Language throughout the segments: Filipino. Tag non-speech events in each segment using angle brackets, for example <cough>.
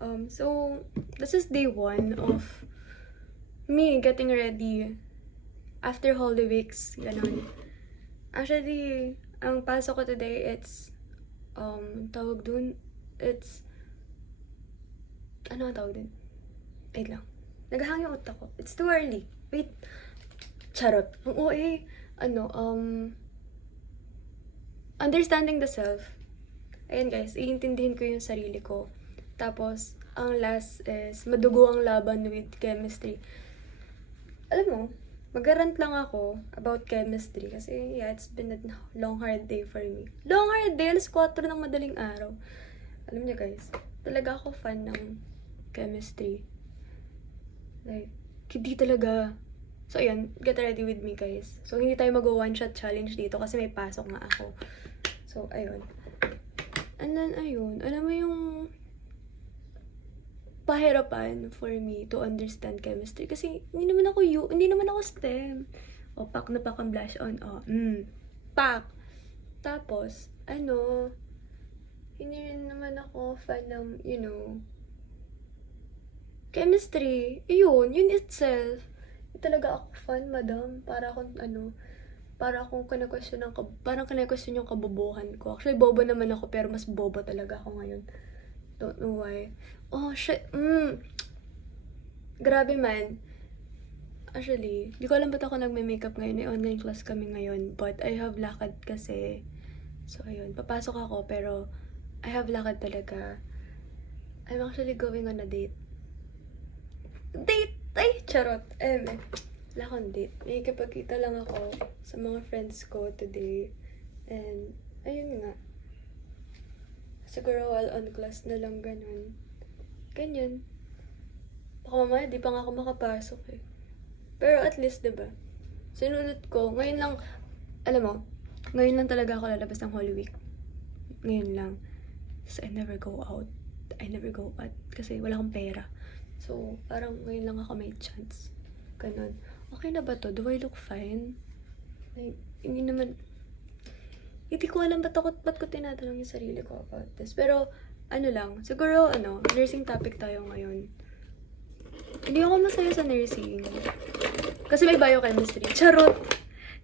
Um, so, this is day one of me getting ready after Holy Weeks, ganun. Actually, ang pasok ko today, it's, um, tawag dun, it's, ano ang tawag dun? Wait lang. Naghahang yung utak ko. It's too early. Wait. Charot. Ang OA, ano, um, understanding the self. Ayan guys, iintindihin ko yung sarili ko. Tapos, ang last is, madugo ang laban with chemistry. Alam mo, mag-rant lang ako about chemistry kasi yeah, it's been a long hard day for me. Long hard day, alas 4 ng madaling araw. Alam niyo guys, talaga ako fan ng chemistry. Like, hindi talaga. So, ayan, get ready with me, guys. So, hindi tayo mag-one-shot challenge dito kasi may pasok nga ako. So, ayun. And then, ayun, alam mo yung pahirapan for me to understand chemistry kasi hindi naman ako yu, hindi naman ako STEM. O, pak na pak ang blush on. O, mm, pak. Tapos, ano, hindi rin naman ako fan ng, you know, chemistry. Yun, yun itself. Talaga ako fan, madam. Para akong, ano, para akong kina-question ng, parang kina-question yung kabobohan ko. Actually, bobo naman ako, pero mas bobo talaga ako ngayon. Don't know why. Oh, shit. Mm. Grabe man. Actually, di ko alam ba't ako nagme-makeup ngayon. May online class kami ngayon. But I have lakad kasi. So, ayun. Papasok ako, pero I have lakad talaga. I'm actually going on a date. Date! Ay, charot. Eh, wala akong date. May kapagkita lang ako sa mga friends ko today. And, ayun nga. Siguro while on class na lang ganun. Ganyan. Baka mamaya, di pa nga ako makapasok eh. Pero at least, di ba? Sinunod ko. Ngayon lang, alam mo, ngayon lang talaga ako lalabas ng Holy Week. Ngayon lang. So, I never go out. I never go out. Kasi wala akong pera. So, parang ngayon lang ako may chance. Ganon. Okay na ba to? Do I look fine? Like, hindi naman... Hindi ko alam ba't, ako, ba't ko tinatanong yung sarili ko about this. Pero, ano lang, siguro, ano, nursing topic tayo ngayon. Hindi ako masaya sa nursing. Kasi may biochemistry. <laughs> Charot!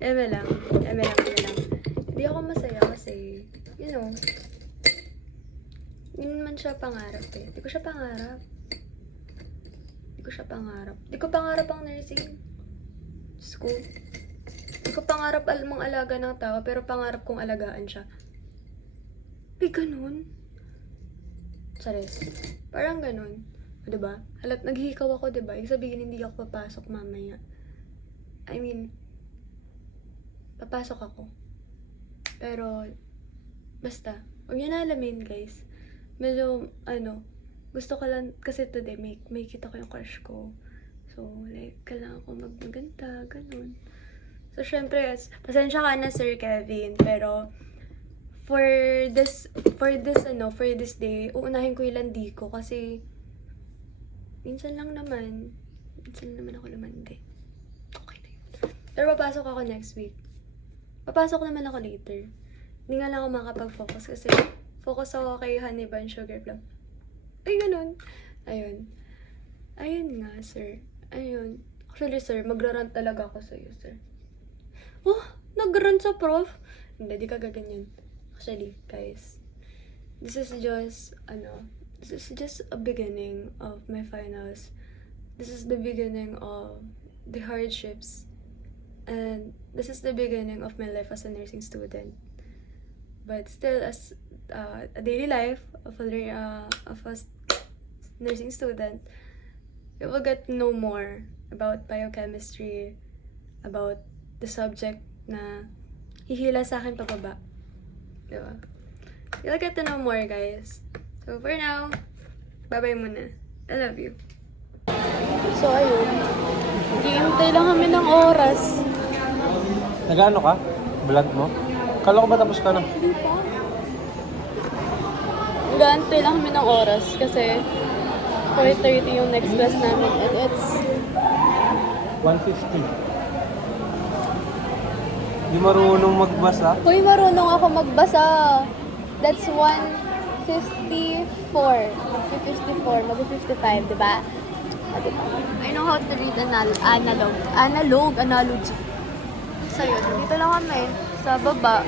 Eme lang. Eme lang, eme lang. Hindi ako masaya kasi, you know, hindi naman siya pangarap eh. Hindi ko siya pangarap. Hindi ko siya pangarap. Hindi ko pangarap ang nursing. School. Hindi ko pangarap al mong alaga ng tao, pero pangarap kong alagaan siya. May ganun. Chares. Parang ganun. O, diba? Halat naghihikaw ako, diba? Ibig sabihin, hindi ako papasok mamaya. I mean, papasok ako. Pero, basta, huwag niyo na alamin, guys. Medyo, ano, gusto ko lang, kasi today, may, may kita ko yung crush ko. So, like, kailangan ko magmaganda, ganun. So, syempre, as- pasensya ka na, Sir Kevin, pero, for this, for this, ano, for this day, uunahin ko yung landi ko kasi, minsan lang naman, minsan lang naman ako lumandi. Okay na yun. Pero papasok ako next week. Papasok naman ako later. Hindi nga lang ako makapag-focus kasi focus ako kay Honey Bun Sugar Plum. Ay, ganun. Ayun. Ayun nga, sir. Ayun. Actually, sir, magrarant talaga ako sa'yo, sir. Oh, nagrant sa prof? Hindi, di ka gaganyan. Actually, guys, this is just, ano, this is just a beginning of my finals. This is the beginning of the hardships. And this is the beginning of my life as a nursing student. But still, as uh, a daily life of a, uh, of a nursing student, you will get to know more about biochemistry, about the subject na hihila sa akin pababa. Diba? You'll get to know more, guys. So, for now, bye-bye muna. I love you. So, ayun. Hihintay lang kami ng oras. Nag-ano ka? Vlog mo? Kala ko ba tapos ka na? Nag-aantay lang kami ng oras kasi 4.30 yung next class namin and it's 150. Di marunong magbasa. Hoy, marunong ako magbasa. That's one 54. 54. Mag-55, di ba? I know how to read anal analog. Analog, analogy. So yun, dito lang kami sa baba.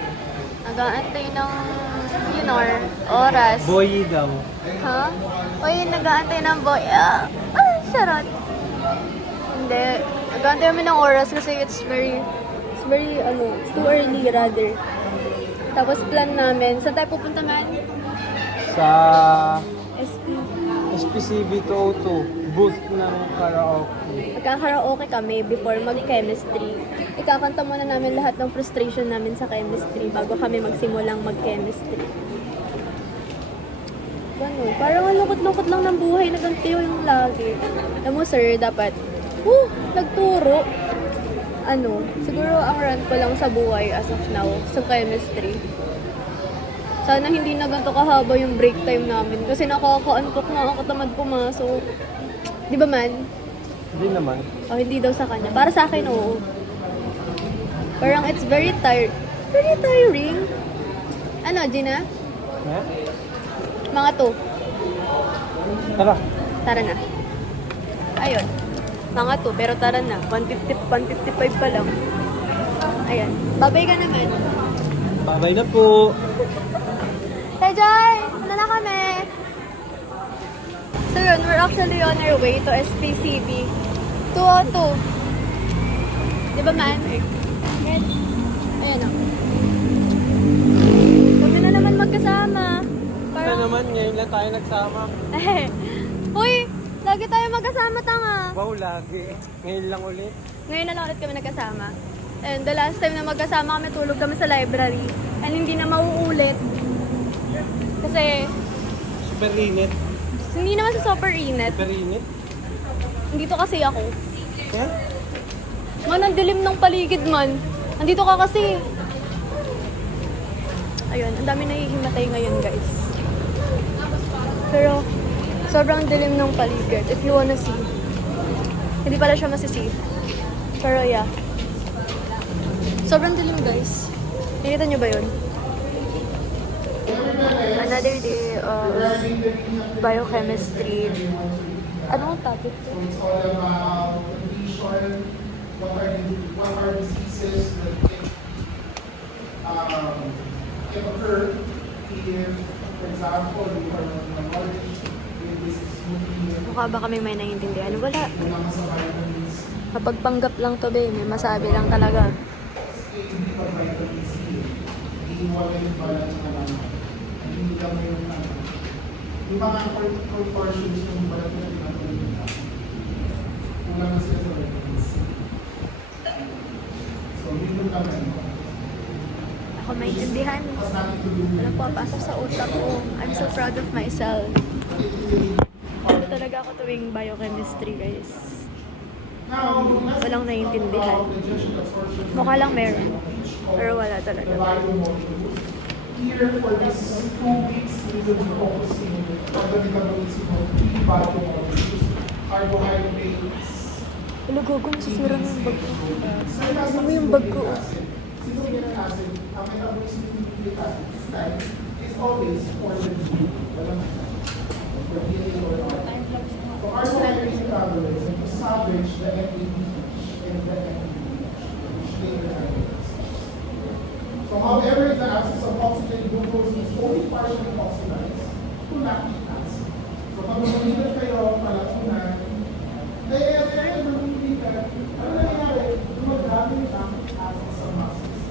Nag-aantay ng, you know, oras. Boy daw. Ha? O yun, nag-aantay ng boy. Ah, ah charot. Hindi. Nag-aantay kami ng oras kasi it's very, very, ano, it's too early rather. Tapos plan namin, saan tayo pupunta man? Sa SP. SPCB 202, booth ng karaoke. Magkakaraoke kami before mag-chemistry. Ikakanta muna namin lahat ng frustration namin sa chemistry bago kami magsimulang mag-chemistry. Ganun. Parang ang lungkot-lungkot lang ng buhay na ganito yung lagi. Alam mo, sir, dapat, woo, nagturo. Ano, siguro ang rant ko lang sa buhay as of now, sa chemistry. Sana hindi na ganito kahaba yung break time namin kasi nakakaantok na ako tamad pumasok. Di ba man? Hindi naman. O hindi daw sa kanya. Para sa akin, oo. Parang it's very tired. Very tiring. Ano, Gina? Eh? Mga to. Tara. Tara na. Ayun. Mga to, pero tara na. 150, 155 pa lang. Ayan. Babay ka naman. Babay na po. Hey, Joy! Ano na kami? So yun, we're actually on our way to SPCB 202. Di ba, man? Ayan. Ayan o. Kami na naman magkasama. Parang, naman, ngayon lang tayo nagsama. <laughs> Lagi tayo magkasama, tanga. Wow, lagi. Ngayon lang ulit. Ngayon na lang ulit kami nagkasama. And the last time na magkasama kami, tulog kami sa library. And hindi na mauulit. Kasi, Super init. hindi naman sa super init. Super init. Dito kasi ako. Eh? Man, ang dilim ng paligid man. Nandito ka kasi. Ayun, ang dami nahihimatay ngayon, guys. Pero, sobrang dilim ng paligid. If you wanna see. Hindi pala siya masisi. Pero yeah. Sobrang dilim, guys. Nakita nyo ba yun? Another day of biochemistry. Anong topic to? What are what are diseases that um, can occur if, for example, you are on knowledge, if this is moving, Mukha ba kami may naiintindihan? Wala. Kapag panggap lang to, be, may masabi lang talaga. hindi yung. Hindi ano. Mga proportions ng balat na tinatawag na kulang na sila sa C. So, yun yung naman. Ako maintindihan. Tulungan. Walang papasok sa utak ko. I'm so proud of myself. Talaga ako tuwing biochemistry, guys. Let's Walang naiintindihan. Mukha lang meron. Pero wala talaga. Here, for this two weeks, we will be focusing on the metabolism of three biomolecules, carbohydrates, Wala gago, masisira na yung bag ko. Ano mo yung bag ko? Citric acid, ang metabolism of nucleic acid is always ordered walang for DNA or RNA. So carbohydrate metabolism to salvage the NADH and the NADH, which later aggregates. So however, in the absence of oxygen, glucose is only partially oxidized to lactic acid. So pag uminom kayo, palakunan, eh, eh, eh, lumiliit ka, ano nangyayari? Dumadami yung lactic acid sa muscles.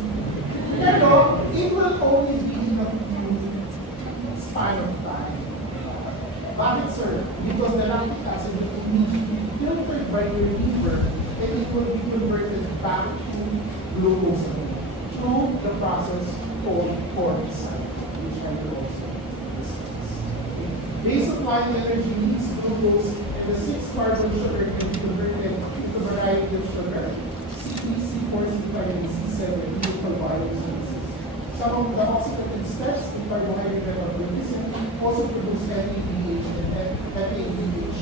Pero, it will always be in a few span of time. Bakit, sir? Because the lactic acid will immediately be filtered by your liver and it will be converted back to glucose again through the process called cortisol, which I will also discuss. Base supply energy needs glucose and the six carbon sugar can be converted into a variety of sugar, C3, C4, C5, and C7 chemical bioresources. Some of the oxidative steps in carbohydrate metabolism also produce NADH and NADH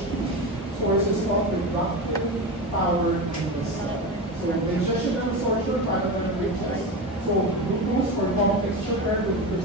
sources of reductive power in the cell. So digestion absorption, na reaches. So glucose or complex sugar will be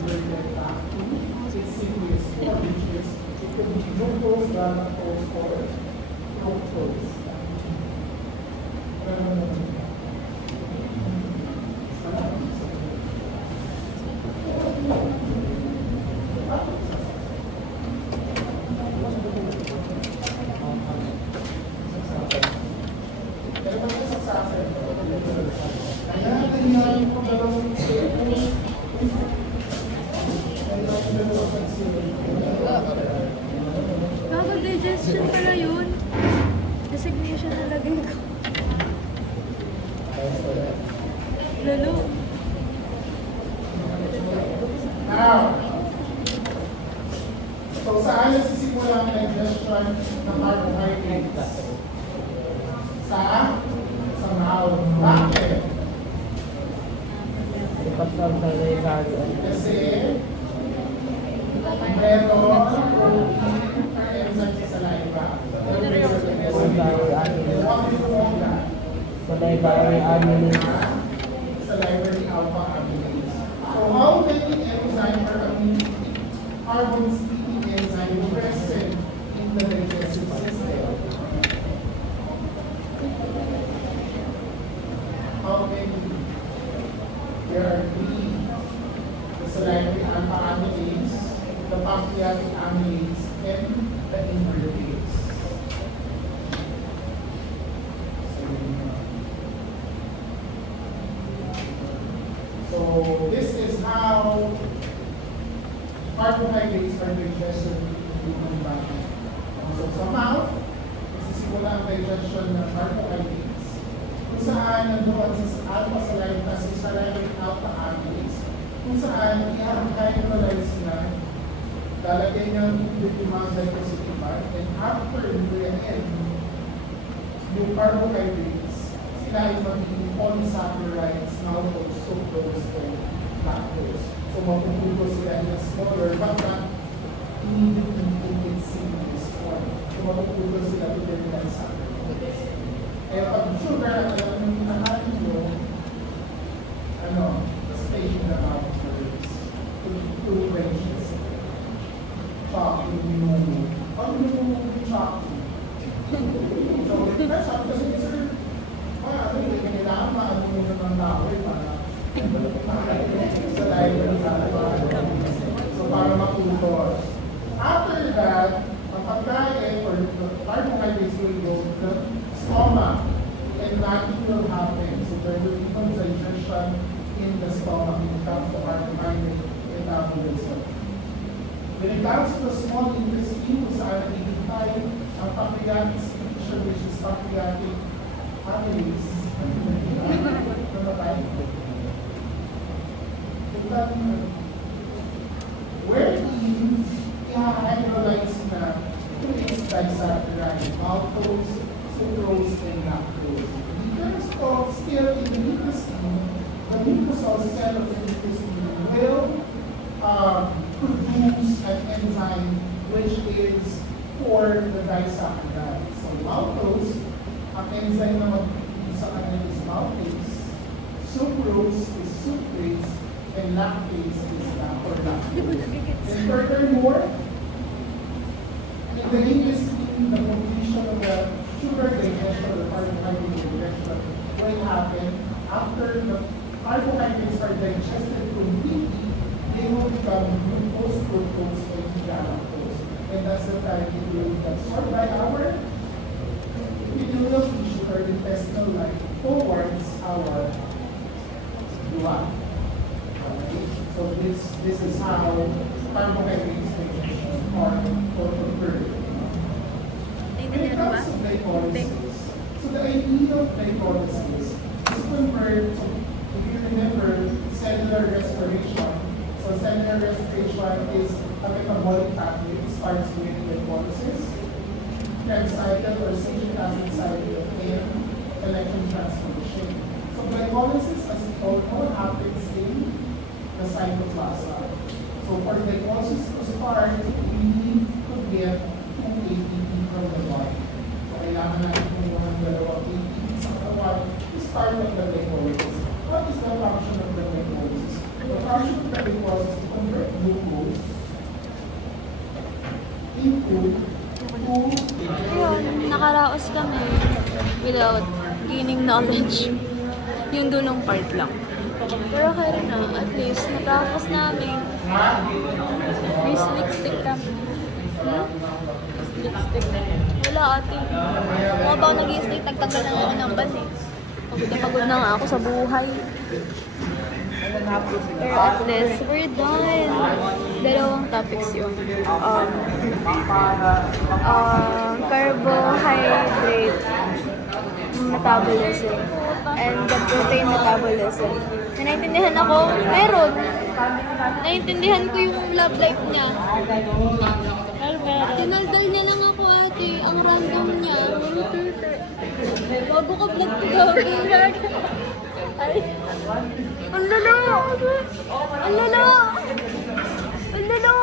carbohydrates? Sa? Sa. Bakit? Kasi meron enzyme sa saliva. Salivary amylase. Salivary alpha amylase. So how many enzyme or amylase carbon splitting enzyme present in the digestive system? How many? There are three. The salivary amylase, the pancreatic amylase, and the invertebrates. So, So this is how carbohydrates are digested in the human body. So sa mouth, nagsisimula ang digestion ng carbohydrates. Kung saan nandoon sa alpha saliva, sa salivary alpha amylase, kung saan i-hydrolyze na, lalagay niya yung mga glycosilipan, and after the end, yung carbohydrates, sila ay magiging polysaccharides, maltose, sucrose, and lactose. So mapupulo sila in a smaller but not immediately in its simplest form. So mapupulo sila to their disaccharides. Kaya pag sugar, alam nyo, ano, station na about words, two, two ranges. Chocolate, yung Pag yung chocolate, So, that's up kasi sir, mga ano, hindi ka kailangan maano mo ng tao eh, para sa library sa So, para makutos. After that, ang pagkain or the carbohydrates will go to the stomach and nothing will happen. So, there will be no digestion in the stomach when it comes to small intestine, kung saan nagigintay ang pancreatic secretion, which is pancreatic amylase. Ano ba sucrose is sucrase, and lactase is la- or lactose. And furthermore, in the intestine, the completion of the sugar digestion or carbohydrate digestion will happen after the carbohydrates are digested completely, they will become glucose, fructose, and galactose. And that's the time it will be absorbed by our epithelial tissue or intestinal life towards our blood. Okay? So this this is how carbohydrates digestion are occurred. When it comes to glycolysis, so the idea of glycolysis is convert to, if you remember, cellular respiration. So cellular respiration is a metabolic pathway, it starts with glycolysis, Krebs cycle or citric acid cycle, and electron transformation. So glycolysis, as it all know, happens in the cytoplasm. So for glycolysis to start, we need to get 2 ATP from the body. So kailangan natin kumuha ng dalawang ATP sa katawan to start with the glycolysis. What is the function of the glycolysis? The function of the glycolysis is to convert glucose Ayun, nakaraos kami without gaining knowledge. Yung dulong part lang. Pero rin na, at least, natapos namin. May stick kami. Hmm? Wala ate. Mga ba ako nag-i-stick, tagtagal na nga ng ban eh. Pagod na pagod na nga ako sa buhay. Pero at least, we're done. Dalawang topics yun. Um, uh, carbohydrate metabolism and the protein metabolism. Na naintindihan ako, meron. Naintindihan ko yung love life niya. Tinaldal niya lang ako ate, ang random niya. Bago ka vlog ko gawin. Ay. Ang lalo! Ang lalo! Ang lalo!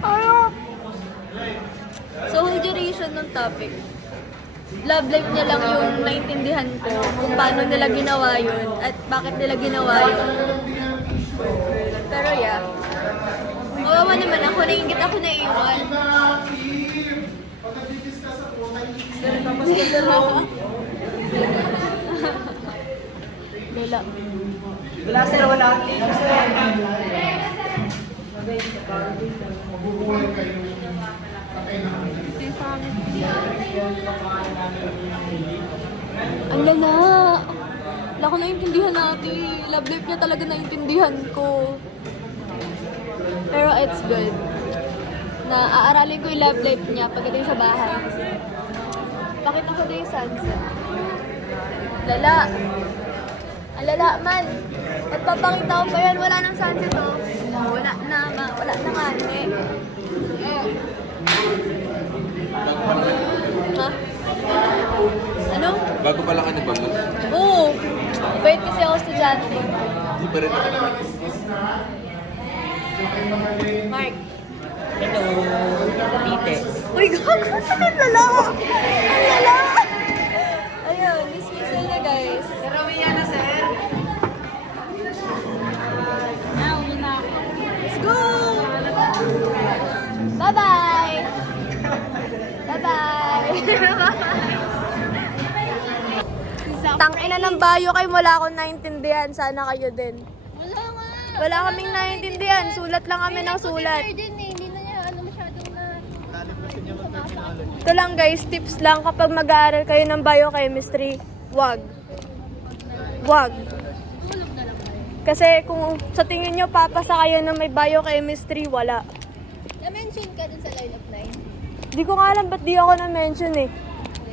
Ayok! So, whole duration ng topic, love life niya lang yung naintindihan ko kung paano nila ginawa yun at bakit nila ginawa yun. Pero yeah, kawawa naman ako, nainggit ako na iwan. Wala. Wala sir, wala. Mabubuhay kayo patay na kami. Ang lala. Wala ko naintindihan natin. Love life niya talaga naintindihan ko. Pero it's good. Na aaralin ko yung love life niya pagdating sa bahay. Pakita ko din yung sunset. Lala. Ang lala man. At papakita ko pa yan. Wala nang sunset oh. Wala na. Ma- wala na nga. Eh. Ha? Bago pala ka nagbablog, Oo. Wait kasi ako estudyante. hindi pa rin ako Mark. Hello. Kapite. Uy, gago! Ang lala! Ang lala! Ayun, dismissal na guys. Karawiyan na sir. Let's go! Bye-bye! Bye-bye! <laughs> Tangina ng bayo kayo, wala akong naintindihan. Sana kayo din. Wala nga. Wala kaming naintindihan. Sulat lang kami ng sulat. Eh, na ano na... Ito lang guys, tips lang kapag mag-aaral kayo ng biochemistry, wag. Wag. Kasi kung sa tingin nyo papasa kayo ng may biochemistry, wala. Na-mention ka dun sa line of 9. Di ko nga alam ba't di ako na-mention eh.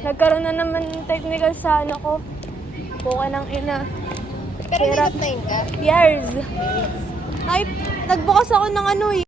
Nagkaroon na naman ng technical sa ano ko. Puka ng ina. Pero Hirap. 9 ka? Years. Ay, nagbukas ako ng ano eh.